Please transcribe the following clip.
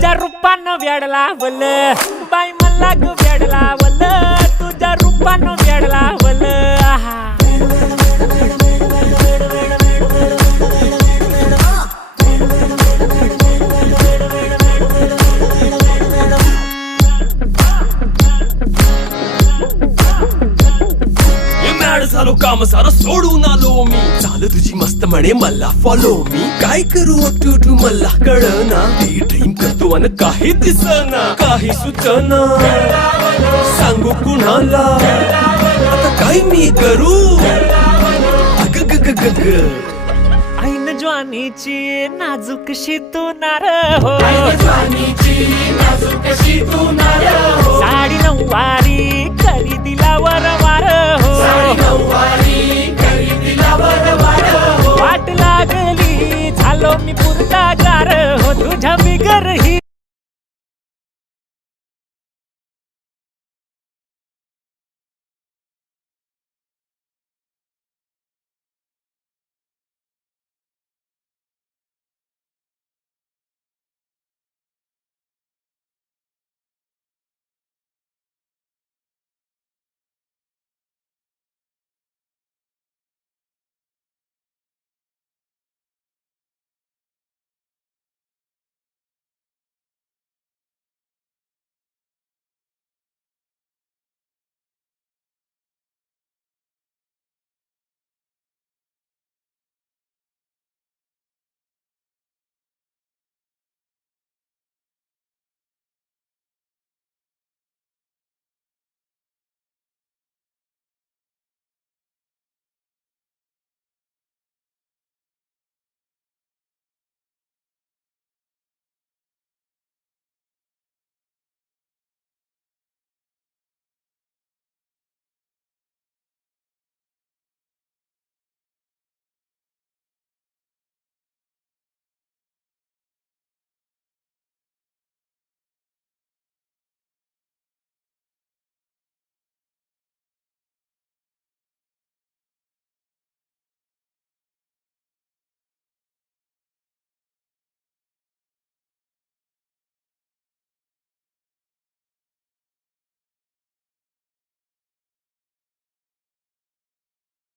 तुझ्या रूपानं वेड लावल बाई मला ग वेड लावल तुझ्या रूपानं वेड लावल आहा झालो काम सारं सोडून आलो मी चाल तुझी मस्त म्हणे मला फॉलो मी काय करू टू मला कळना ती ड्रीम करतो अन काही दिसना काही सुचना सांगू कुणाला आता काय मी करू अग ग ग ग ग ऐन ज्वानीची नाजूकशी तू नार हो साडी नऊवारी करी दिला वरवार हो वाट लागली झालो मी पुरता गार हो तुझ्या बिगर ही